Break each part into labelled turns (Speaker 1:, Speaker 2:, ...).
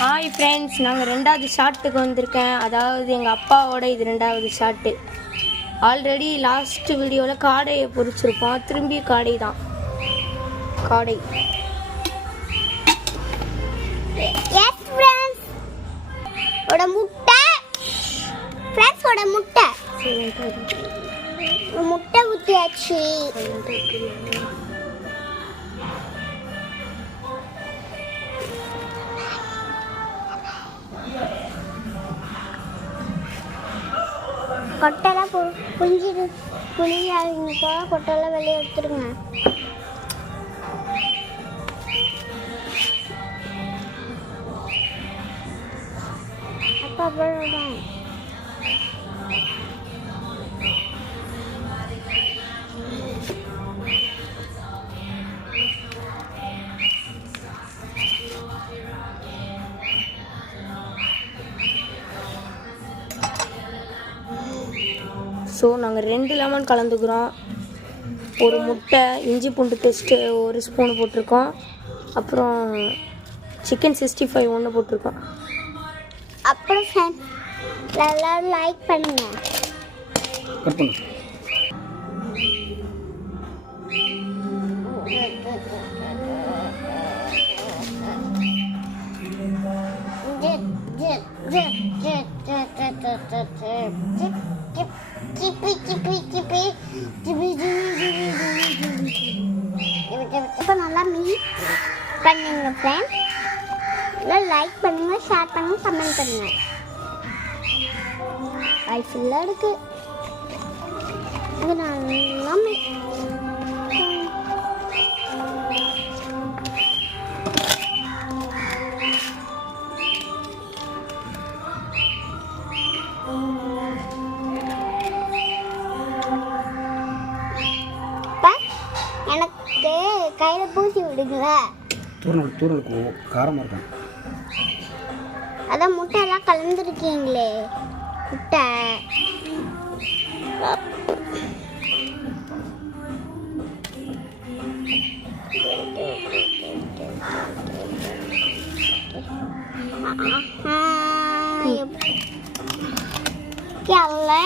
Speaker 1: Hi friends நாங்கள் ரெண்டாவது ஷாட்டுக்கு வந்திருக்கேன். அதாவது எங்கள் அப்பாவோட இது ரெண்டாவது ஷாட்டு ஆல்ரெடி லாஸ்ட் வீடியோவில் காடையை பொரிச்சிருப்போம் திரும்பி காடை தான். காடை.
Speaker 2: எஸ் ஃப்ரெண்ட்ஸ் ஓட முட்டை. ஃப்ரெண்ட்ஸ் ஓட முட்டை. முட்டை ஊற்றியாச்சு கொட்டெல்லாம் பு புளிஞ்சிடு புளியாங்க போல கொட்டெல்லாம் வெளியே எடுத்துருங்க. அப்பா அப்புறம்
Speaker 1: கலந்துக்கிறோம். ஒரு முட்டை இஞ்சி பூண்டு பேஸ்ட்டு ஒரு ஸ்பூன் போட்டிருக்கோம். அப்புறம் சிக்கன் சிக்ஸ்டி ஃபைவ் ஒன்று போட்டிருக்கோம்.
Speaker 2: அப்புறம் ஃப்ரெண்ட் எல்லாரும் லைக் பண்ணுங்க.
Speaker 3: கட் பண்ணு
Speaker 2: இப்போ நல்லா மீட் பண்ணுங்க ஃப்ரெண்ட் லைக் பண்ணுங்க ஷேர் பண்ணுங்க கமெண்ட் பண்ணுங்க. லைஃப் ஃபுல்லாக இருக்குது இது நல்லா விடுங்களா
Speaker 3: தூரணும் தூரணும் காரமாக இருக்கும்
Speaker 2: அதான் முட்டை. எல்லாம் கலந்துருக்கீங்களே முட்டை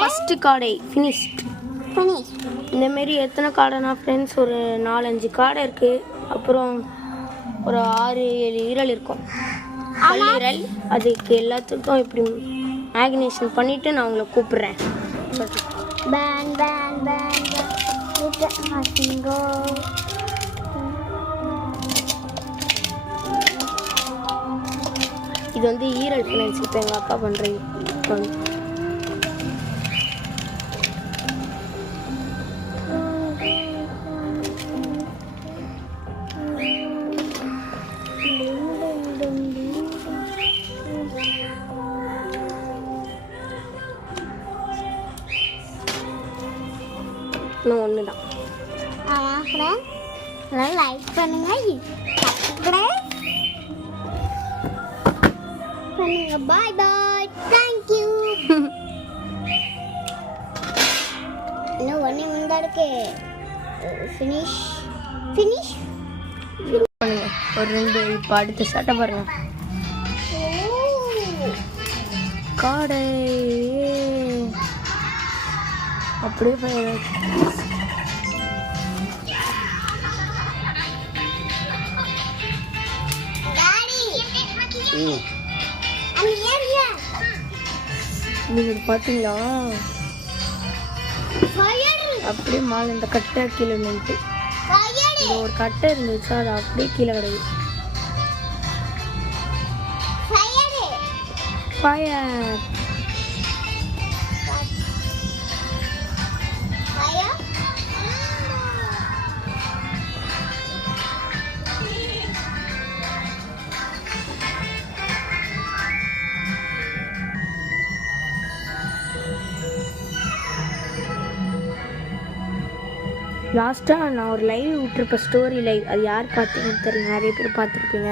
Speaker 1: ஃபஸ்ட்டு காடை ஃபினிஷ்ட்
Speaker 2: finish.
Speaker 1: இந்தமாரி எத்தனை காடைனா ஃப்ரெண்ட்ஸ் ஒரு நாலஞ்சு காடை இருக்குது அப்புறம் ஒரு ஆறு ஏழு ஈரல் இருக்கும் கல்லீரல் அதுக்கு எல்லாத்துக்கும் இப்படி மேக்னேஷன் பண்ணிவிட்டு நான் உங்களை கூப்பிட்றேன்.
Speaker 2: With the Masingo.
Speaker 1: இது வந்து ஈரல் ஃபினான்ஸ் இப்போ எங்கள் அப்பா பண்ணுறது
Speaker 2: எல்லாம் லைக் பண்ணுங்க சப்ஸ்கிரைப் பண்ணுங்க பாய் பாய் தேங்க்யூ இன்னும் ஒன்றே முந்தா இருக்கு ஃபினிஷ் ஃபினிஷ்
Speaker 1: பண்ணுங்க ஒரு ரெண்டு இப்போ அடுத்த சட்டை பாருங்க காடை அப்படியே நீங்கள் பார்த்தீங்களா அப்படியே மாலை இந்த கட்டை கீழே
Speaker 2: ஃபயர்
Speaker 1: இந்த ஒரு கட்டை இருந்துச்சு அது அப்படியே கீழே கிடக்கு
Speaker 2: ஃபயர்
Speaker 1: லாஸ்ட்டாக நான் ஒரு லைவ் விட்டுருப்பேன் ஸ்டோரி லைவ் அது யார் பார்த்தீங்கன்னு தெரியல. நிறைய பேர் பார்த்துருப்பீங்க.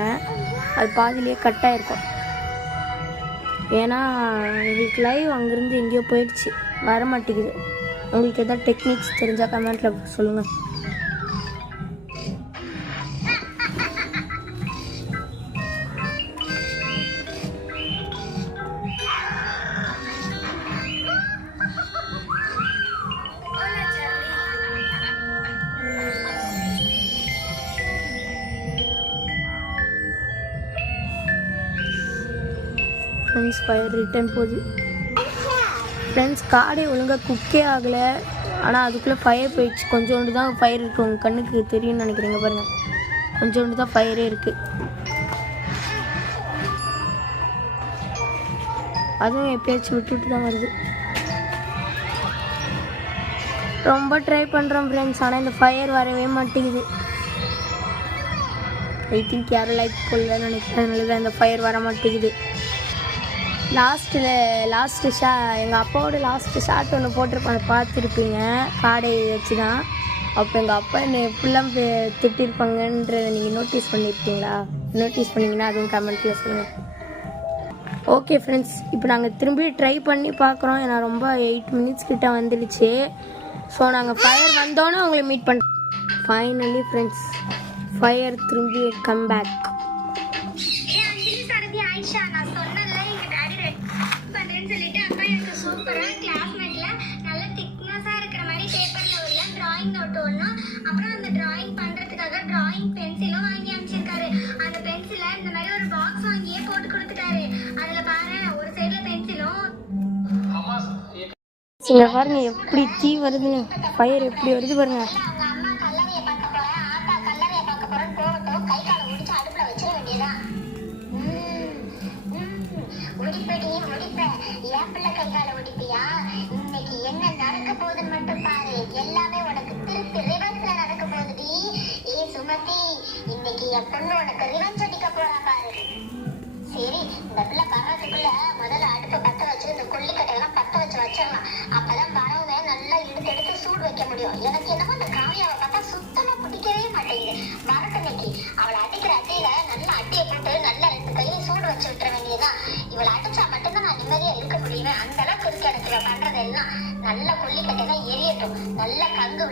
Speaker 1: அது பாதியிலேயே கட் ஆகிருக்கும் ஏன்னா எங்களுக்கு லைவ் அங்கேருந்து எங்கேயோ போயிடுச்சு. வர மாட்டேங்குது உங்களுக்கு எதாவது டெக்னிக்ஸ் தெரிஞ்சால் கமெண்ட்டில் சொல்லுங்கள் ஃப்ரெண்ட்ஸ் ஃபயர் ரிட்டன் போகுது ஃப்ரெண்ட்ஸ் காடே ஒழுங்காக குக்கே ஆகலை. ஆனால் அதுக்குள்ளே ஃபயர் போயிடுச்சு. கொஞ்சோண்டு தான் ஃபயர் இருக்குது உங்கள் கண்ணுக்கு தெரியும்னு நினைக்கிறீங்க பாருங்கள் கொஞ்சோண்டு தான் ஃபயரே இருக்குது அதுவும் எப்பயாச்சும் விட்டுட்டு தான் வருது. ரொம்ப ட்ரை பண்ணுறோம் ஃப்ரெண்ட்ஸ் ஆனால் இந்த ஃபயர் வரவே மாட்டேங்குது. ஐ திங்க் யாரும் லைக் போடலன்னு நினைக்கிறேன். அதனால தான் இந்த ஃபயர் வர மாட்டேங்குது. லாஸ்ட்டில் லாஸ்ட்டு ஷா எங்கள் அப்பாவோட லாஸ்ட்டு ஷார்ட் ஒன்று போட்டிருப்பாங்க பார்த்துருப்பீங்க. காடை வச்சு தான் அப்போ எங்கள் அப்பா என்னை ஃபுல்லாக திட்டிருப்பாங்கன்றதை நீங்கள் நோட்டீஸ் பண்ணியிருக்கீங்களா நோட்டீஸ் பண்ணிங்கன்னா அதுவும் கமெண்ட்டில் சொல்லுங்கள் ஓகே ஃப்ரெண்ட்ஸ் இப்போ நாங்கள் திரும்பி ட்ரை பண்ணி பார்க்குறோம். ஏன்னா ரொம்ப எயிட் மினிட்ஸ் கிட்ட வந்துடுச்சு. ஸோ நாங்கள் ஃபயர் வந்தோன்னே உங்களை மீட் பண்ணுறோம் ஃபைனலி ஃப்ரெண்ட்ஸ் ஃபயர் திரும்பி கம் பேக்
Speaker 4: எனக்கு சூப்பரா கிளாஸ்மேட்ல நல்ல திக்னஸா இருக்கிற மாதிரி பேப்பர்ல உள்ள டிராயிங் நோட் ஒன்றும் அப்புறம் அந்த டிராயிங் பண்றதுக்காக டிராயிங் பென்சிலும் வாங்கி அமைச்சிருக்காரு அந்த பென்சில இந்த மாதிரி ஒரு பாக்ஸ் வாங்கியே போட்டு கொடுத்துட்டாரு. அதுல பாரு ஒரு சைடுல பென்சிலும்
Speaker 1: இங்கே பாருங்க எப்படி தீ வருதுன்னு ஃபயர் எப்படி வருது பாருங்க.
Speaker 4: கல்லறைய பார்க்க போறேன். ஆத்தா கல்லறைய பார்க்க போறேன்னு போகட்டும் கை காலை ஒடிச்சு அடுப்புல வச்சிட வேண்டியதான் ஒடிப்படி ஒடிப்ப என் பிள்ளை ஒடிப்பியா? இன்னைக்கு என்ன நடக்க போகுதுன்னு மட்டும் பாரு. எல்லாமே உனக்கு திருப்பி ரிவர்ஸ்ல நடக்க போகுதுடி ஏ சுமதி இன்னைக்கு என் பொண்ணு உனக்கு ரிவெஞ்ச் அடிக்க போறா பாரு. சரி இந்த பிள்ளை வர்றதுக்குள்ள முதல்ல அடுப்பை பத்த வச்சு இந்த கொல்லிக்கட்டையெல்லாம் பத்த வச்சு வச்சிடலாம். அப்பதான் வரவங்க நல்லா எடுத்து எடுத்து சூடு வைக்க முடியும். எனக்கு என்ன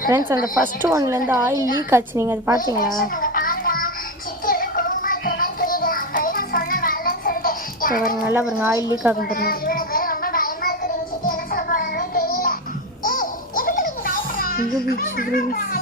Speaker 1: ஃப்ரெண்ட்ஸ் அந்த ஃபஸ்ட்டு ஒன்லேருந்து ஆயில் லீக் ஆச்சு. நீங்கள் அதை பார்த்தீங்களா பாருங்க நல்லா பாருங்க ஆயில் லீக் ஆகும் பாருங்க.
Speaker 4: இவனுக்கு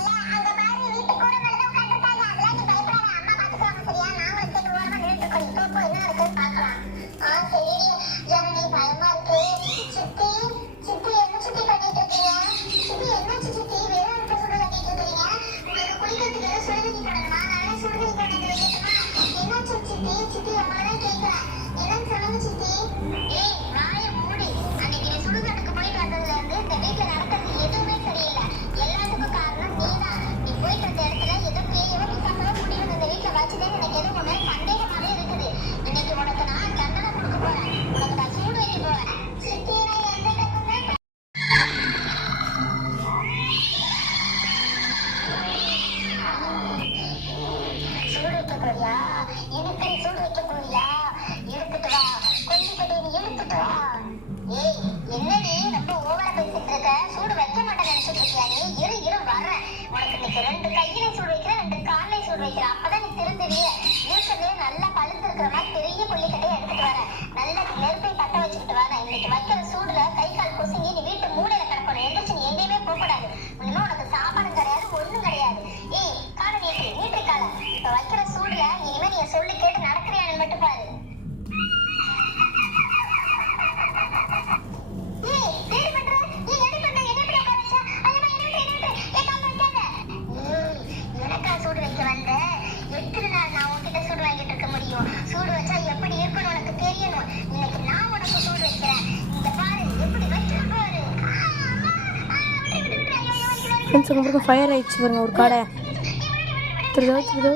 Speaker 4: உனக்கு ரெண்டு கையில சூடு வைக்கிறேன் ரெண்டு கால்ல சூடு வைக்கிறேன் அப்பதான் நீ திருந்துவிய. இருக்கிறதே நல்லா பழுத்து இருக்கிற மாதிரி
Speaker 1: ஃப்ரெண்ட்ஸ் உங்க ஃபயர் ஆயிடுச்சு பாருங்க ஒரு கடை. திருதோ திருதோ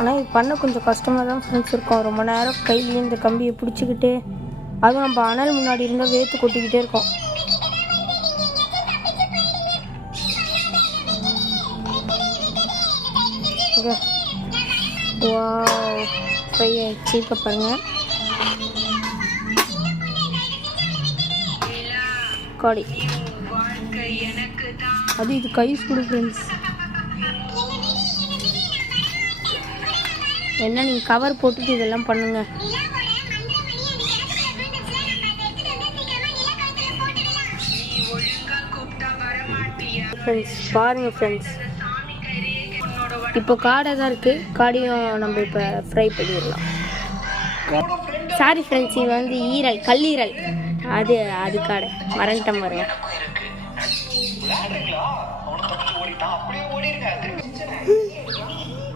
Speaker 5: ஆனால் இது பண்ண கொஞ்சம் கஷ்டமாக தான் ஃப்ரெண்ட்ஸ் இருக்கும். ரொம்ப நேரம் கையிலேயே இந்த கம்பியை பிடிச்சிக்கிட்டு அதுவும் நம்ம அனல் முன்னாடி இருந்தால் வேத்து கொட்டிக்கிட்டே இருக்கோம். வாவ் ஃப்ரை இப்போ பாருங்கள் காடி அது இது கை சுடு ஃப்ரெண்ட்ஸ் என்ன நீங்கள் கவர் போட்டுட்டு இதெல்லாம் பண்ணுங்க. ஃப்ரெண்ட்ஸ் பாருங்கள் ஃப்ரெண்ட்ஸ் இப்போ காடை தான் இருக்குது காடையும் நம்ம இப்போ ஃப்ரை பண்ணிடலாம். சாரி ஃப்ரெண்ட்ஸ் இது வந்து ஈரல் கல்லீரல். அது அது காடை மறந்துட்டேன் பாருங்க.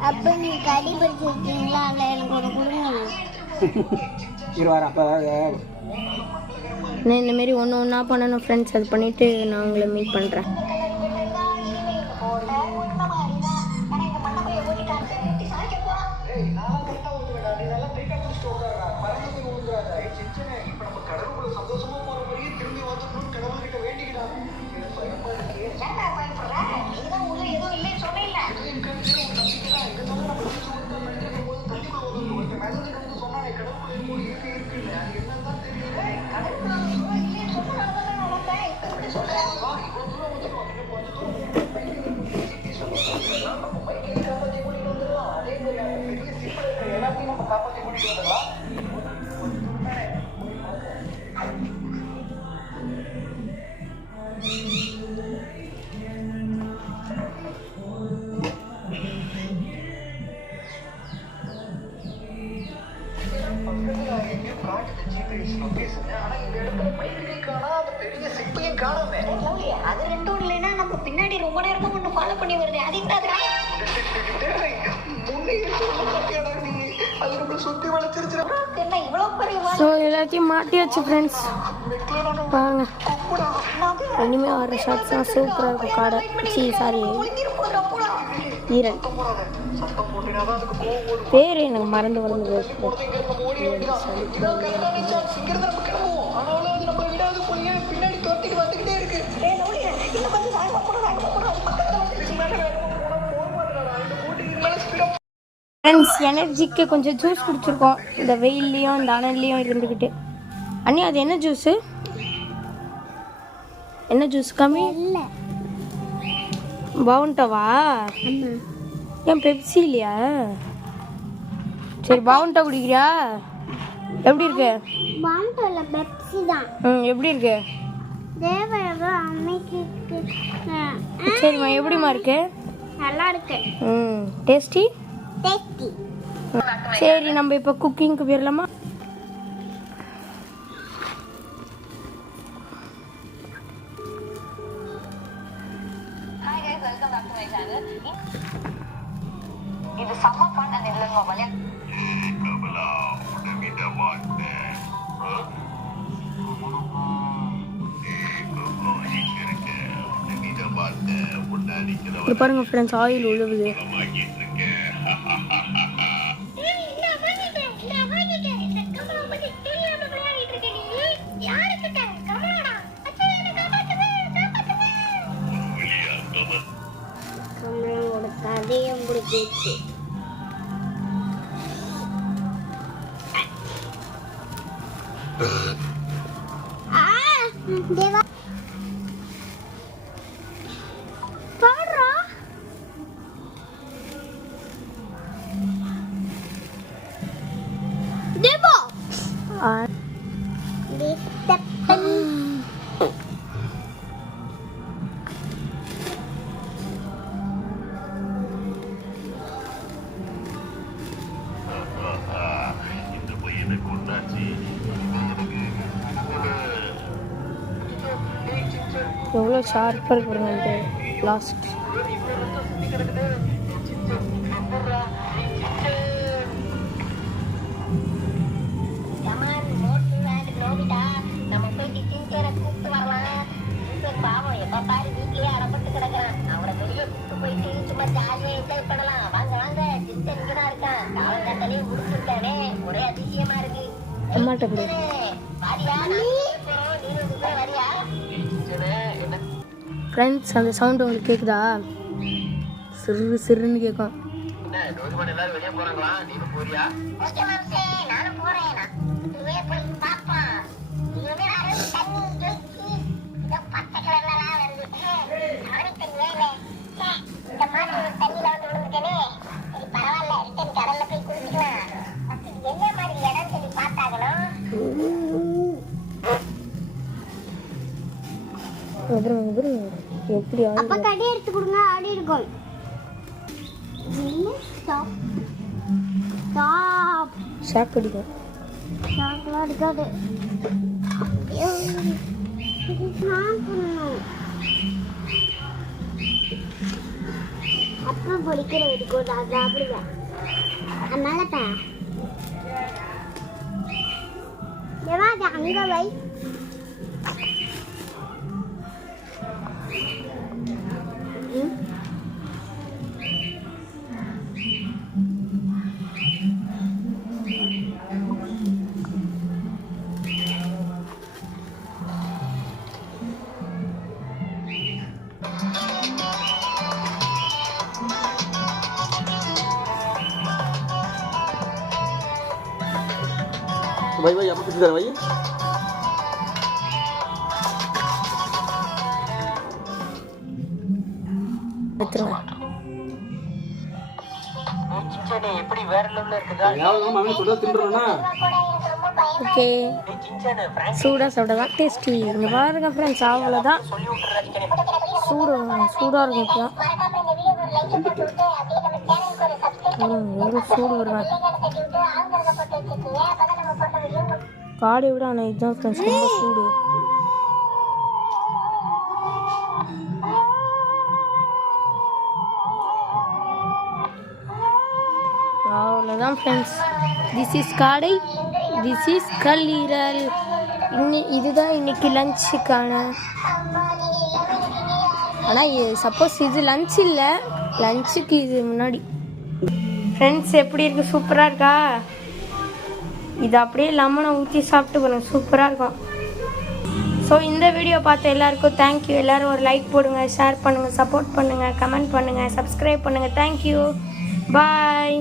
Speaker 2: அப்ப நீ கடி இல்ல எனக்கு ஒரு கொடுங்க.
Speaker 3: இரு வாரம் அப்போ
Speaker 5: நான் இந்தமாரி ஒன்று ஒன்றா பண்ணணும் ஃப்ரெண்ட்ஸ் அது பண்ணிவிட்டு நான் உங்களை மீட் பண்ணுறேன்
Speaker 2: அது ரெண்டும் இல்லைன்னா நம்ம பின்னாடி ரொம்ப நேரமா ஒண்ணு ஃபாலோ பண்ணி வருது. அது என்ன அது? என்ன இவ்வளவு பெரிய
Speaker 5: ஸோ எல்லாத்தையும் மாட்டியாச்சு ஃப்ரெண்ட்ஸ் பாருங்க ஷார்ட்ஸ்லாம் சூப்பராக இருக்கும். காடை. சி சாரி ஈரல். பேர் எனக்கு மறந்து வந்து ஃப்ரெண்ட்ஸ் எனர்ஜிக்கு கொஞ்சம் ஜூஸ் குடிச்சிருக்கோம். இந்த வெயில்லையும் இந்த அனல்லையும் இருந்துக்கிட்டு அண்ணி அது என்ன ஜூஸு என்ன ஜூஸ் கம்மி? பவுண்டவா? ஏன் பெப்சி இல்லையா சரி பவுண்டா குடிக்கிறியா? எப்படி இருக்கு?
Speaker 2: பாண்டோல பெப்சி தான்.
Speaker 5: ம் எப்படி இருக்கு?
Speaker 2: அன்னைக்கு
Speaker 5: சரிம்மா எப்படிம்மா இருக்கு?
Speaker 2: நல்லா இருக்கு.
Speaker 5: ம் டேஸ்டி
Speaker 2: டேஸ்டி
Speaker 5: சரி நம்ம இப்போ குக்கிங்க்கு போயிடலாமா
Speaker 1: இது
Speaker 5: பாருங்க ஃப்ரெண்ட்ஸ் ஆயில் உழுவுது
Speaker 2: கமலோட கதையும் பிடிச்சிச்சு
Speaker 5: எவ்வளோ ஷார்ப்பாக இருக்கு பாருங்க இந்த லாஸ்ட்
Speaker 1: ஃப்ரெண்ட்ஸ் அந்த சவுண்ட் உங்களுக்கு கேட்குதா சிறு சிறுன்னு கேட்கும்
Speaker 4: பச்சை கலர்ல வருது. கவனித்தீங்களே இந்த சரி பரவாயில்ல ரிட்டன் கடல்ல போய் குளிச்சுக்கலாம் ஃபர்ஸ்ட் இது என்ன மாதிரி இடம் சொல்லி பார்த்தாகணும்?
Speaker 1: அப்புறம் அப்புறம் எப்படி ஆகுது
Speaker 4: கடி எடுத்து கொடுங்க ஆடி இருக்கும். ஸ்டாப் ஸ்டாப்
Speaker 1: ஷாக் அடிக்கும்.
Speaker 4: ஷாக்லாம் இருக்காது. அப்புறம் பொடிக்கிற வெடிக்கோடு அது சாப்பிடுவேன் அதனால அங்க வை.
Speaker 1: ஓகே. சூடாக சாப்பிட தான் டேஸ்டி. இங்கே பாருங்க ஃப்ரெண்ட்ஸ் அவ்வளோதான் சூடு சூடாக இருக்கும் இப்போ எவ்வளோ சூடு வருவேன் காடை விட ஆனால் இதுதான் ஃப்ரெண்ட்ஸ் ரொம்ப சூடு. அவ்வளோதான் ஃப்ரெண்ட்ஸ் திஸ் இஸ் காடை திஸ் இஸ் கல்லீரல் இன்னி இதுதான் இன்றைக்கி லஞ்சுக்கான ஆனால் சப்போஸ் இது லஞ்ச் இல்லை லஞ்சுக்கு இது முன்னாடி. ஃப்ரெண்ட்ஸ் எப்படி இருக்குது சூப்பராக இருக்கா? இது அப்படியே லெமனை ஊற்றி சாப்பிட்டு போகிறோம் சூப்பராக இருக்கும். ஸோ இந்த வீடியோ பார்த்த எல்லாருக்கும் தேங்க்யூ எல்லோரும் ஒரு லைக் போடுங்க ஷேர் பண்ணுங்கள் சப்போர்ட் பண்ணுங்கள் கமெண்ட் பண்ணுங்கள் சப்ஸ்கிரைப் பண்ணுங்கள் தேங்க்யூ பாய்